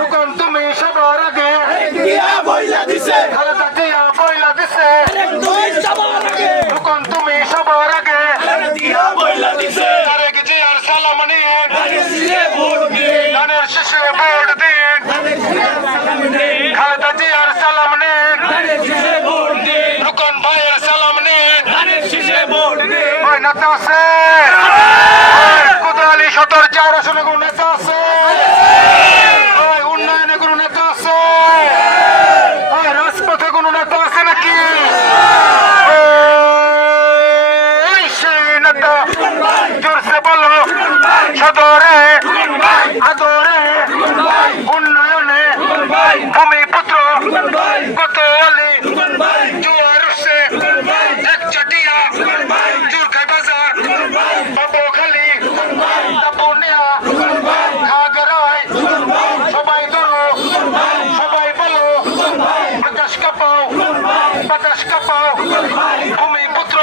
রুকন তুমি সবার আগে খালেদা জিয়া বইলা দিছে রুকন তুমি সবার আগে তারেক জিয়ার সালাম নিয়ে ধানের শীষে ভোট দিন খালেদা জিয়ার সালাম নিন রুকন ভাইয়ের সালাম নিন ওই নেতা আছে কোদালি সদর 4 আসনে কোন নেতা আছে ওই উন্নয়নে কোন নেতা আছে ওই রাজপথে কোন নেতা আছে নাকি ওই সেই নেতা জোরসে বলো সদরে আদরে উন্নয়নে ভূমিপুত্র কোতোয়ালি জোয়ার উঠছে একচটিয়া জুরখাই বাজার বাবুখালী দাপুনিয়া খাগড়ায় সবাই ধরো সবাই বলো বাতাস কাপাও ভূমিপুত্র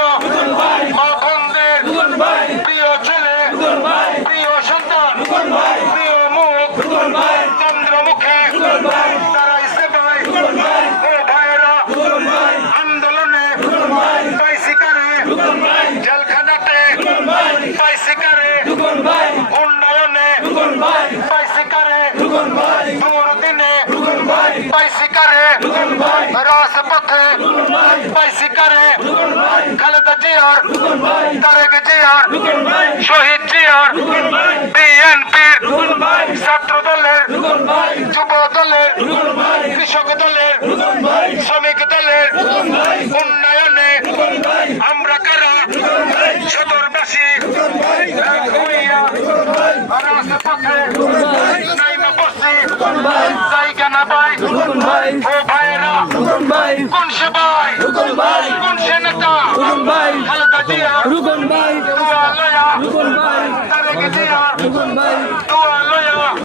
মা বোনদের প্রিয় ছেলে প্রিয় সন্তান প্রিয় মুখ চন্দ্রমুখে তারাই সেবাই ও ভাইয়েরা আন্দোলনে পাইসিকারে জেলখানাতে পাইসিকারে উন্নয়নে পাইসিকারে দুর্দিনে পাইসিকারে রাজপথে পাইসিকারে খালেদা জিয়ার তারেক জিয়ার শহীদ জিয়ার বিএনপির ছাত্র দলের যুব দলের কৃষক দলের শ্রমিক দলের উন্নয়নে আমরা কারা সদরবাসী রাজপথে নাইমা বসছি জায়গা না পাই